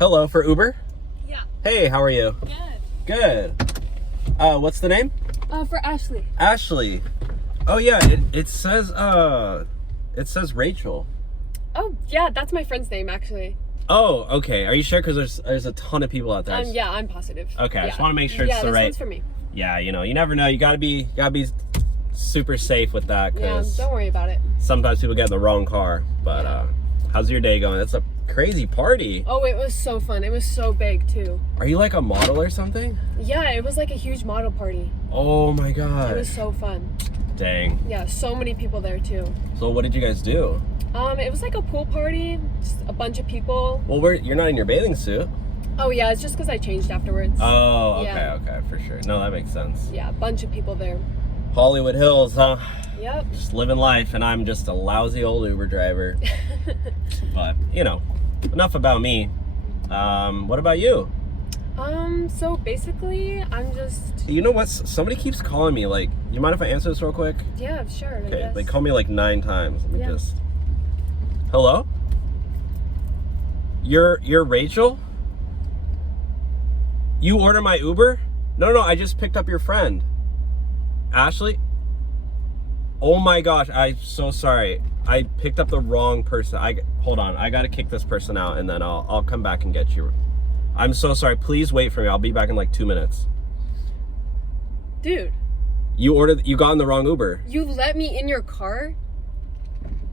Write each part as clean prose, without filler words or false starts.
Hello, for Uber? Yeah. Hey, how are you? Good. Good. What's the name? For Ashley. Ashley. Oh yeah, it says Rachel. Oh, yeah, that's my friend's name, actually. Oh, okay. Are you sure? Because there's a ton of people out there. Yeah, I'm positive. Okay, yeah. I just want to make sure it's the this right. one's for me. Yeah, you know, you never know. You gotta be super safe with that. Yeah, Cause don't worry about it. sometimes people get in the wrong car. But how's your day going? That's a crazy party. Oh, it was so fun. It was so big, too. Are you like a model or something? Yeah, it was like a huge model party. Oh my god. It was so fun. Dang. Yeah, so many people there, too. So what did you guys do? It was like a pool party, just a bunch of people. Well, you're not in your bathing suit. Oh, yeah, it's just because I changed afterwards. Oh, okay, Yeah. okay, for sure. No, that makes sense. Yeah, a bunch of people there. Hollywood Hills, huh? Yep. Just living life, and I'm just a lousy old Uber driver. But, you know, enough about me. What about you? So basically, I'm just... You know what? Somebody keeps calling me. Like, you mind if I answer this real quick? Yeah, sure, I Okay, guess. they call me like 9 times. Let me Yeah. just... Hello? You're Rachel? You order my Uber? No, I just picked up your friend. Ashley? Oh my gosh, I'm so sorry. I picked up the wrong person. Hold on, I gotta kick this person out and then I'll come back and get you. I'm so sorry, please wait for me. I'll be back in like 2 minutes. Dude. You got in the wrong Uber. You let me in your car?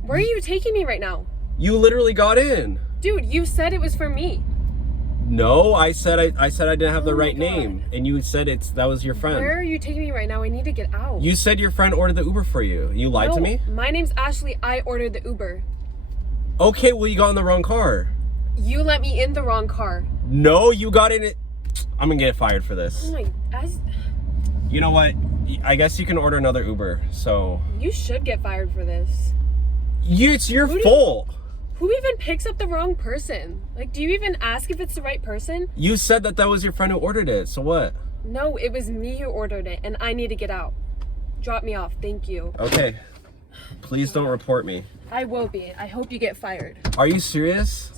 Where are you taking me right now? You literally got in. Dude, you said it was for me. No, I said I didn't have the Oh my right name, God. and you said that was your friend. Where are you taking me right now? I need to get out. You said your friend ordered the Uber for you. You lied to me? My name's Ashley. I ordered the Uber. Okay, well, you got in the wrong car. You let me in the wrong car. No, you got in it. I'm gonna get fired for this. Oh my... You know what? I guess you can order another Uber, so... You should get fired for this. It's your fault. Who even picks up the wrong person? Like, do you even ask if it's the right person? You said that was your friend who ordered it, so what? No, it was me who ordered it, and I need to get out. Drop me off, thank you. Okay. Please don't report me. I will be. I hope you get fired. Are you serious?